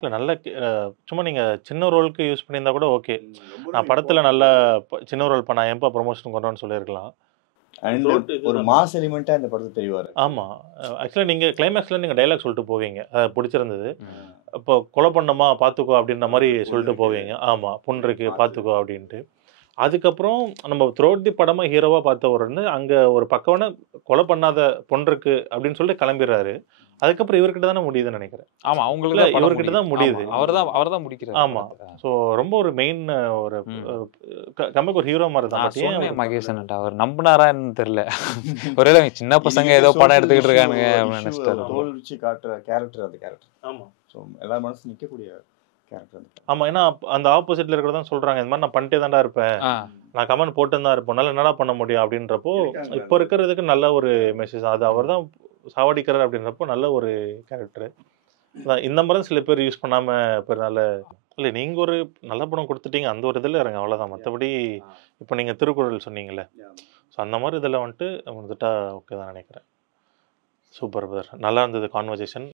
இல்ல நல்ல சும்மா நீங்க சின்ன ரோலுக்கு யூஸ் பண்ணியிருந்தா கூட ஓகே. ரொம்ப நான் படத்துல நல்லா சின்ன ரோல் பண்ணா ஏன்பா ப்ரமோஷன் கொண்டு சொல்லியிருக்கலாம். அண்ட் ஒரு மாஸ் எலிமெண்ட்டா இந்த படத்துல தெரிவாரு. ஆமா. ஆக்சுவலா நீங்க கிளைமாக்ஸ்ல நீங்க டயலாக் சொல்லிட்டு போவீங்க. அது புடிச்சிருந்தது. இப்போ கொலை பண்ணோமா பார்த்துக்கோ அப்படின்ற மாரி சொல்லிட்டு போவீங்க. ஆமா. புண் இருக்கு பார்த்துக்கோ அப்படின்ட்டு. அதுக்கப்புறம் நம்ம த்ரூஅவுட் தி படமா ஹீரோவா பார்த்தவரு அங்க ஒரு பக்கவான கொலை பண்ணாத பொண் இருக்கு அப்படின்னு சொல்லிட்டு கிளம்பிடுறாரு. அதுக்கப்புறம் இவர்கிட்ட தானே முடியுதுன்னு நெனைக்கிறேன். ஆமா. அவங்களுக்கு இல்ல தான் படம் இவர்கிட்ட தான் முடியுது. அவர்தான் முடிக்கிறாரு. ஆமா. சோ ரொம்ப ஒரு மெயின் ஒரு கம்பேக் ஒரு ஹீரோ மாரி தான். நான் பட் ஏன் சொன்னேன் மகேஷன்ட்ட அவர் நம்புனாரான்னு தெரியல. ஒருவேளை சின்ன பசங்க ஏதோ படம் எடுத்துக்கிட்டு இருக்கானுங்க அப்படின்னு நினைச்சிட்டாரு. தோல் வச்சு காட்டுற கேரக்டர் அந்த கேரக்டர். ஆமா. சோ எல்லா மனசும் நிக்கக்கூடிய கேரக்டர் அந்த. ஆமா. ஏன்னா அந்த ஆப்போசிட்ல இருக்கிறத தான் சொல்றாங்க. இந்த மாதிரி நான் பண்ணிட்டே தான்டா இருப்பேன். நான் கமெண்ட் போட்டு தான் இருப்பேன். என்னால என்னடா பண்ண முடியும் அப்படின்றப்போ இப்போ இருக்கிறதுக்கு நல்ல ஒரு மெசேஜ். அது அவர்தான் சாவடிக்கிறார் அப்படின்றப்போ நல்ல ஒரு கேரக்டர். இந்த மாதிரி சில பேர் யூஸ் பண்ணாம போறனால இல்ல நீங்க ஒரு நல்ல படம் கொடுத்துட்டீங்க. அந்த ஒரு இதுல இருங்க அவ்வளவுதான். மத்தபடி இப்போ நீங்க திருக்குறள் சொன்னீங்கல்ல. ஸோ அந்த மாதிரி இதுல வந்துட்டு வந்துட்டா ஓகே தான் நினைக்கிறேன். Super brother. நல்லா இருந்தது கான்வர்சேஷன்.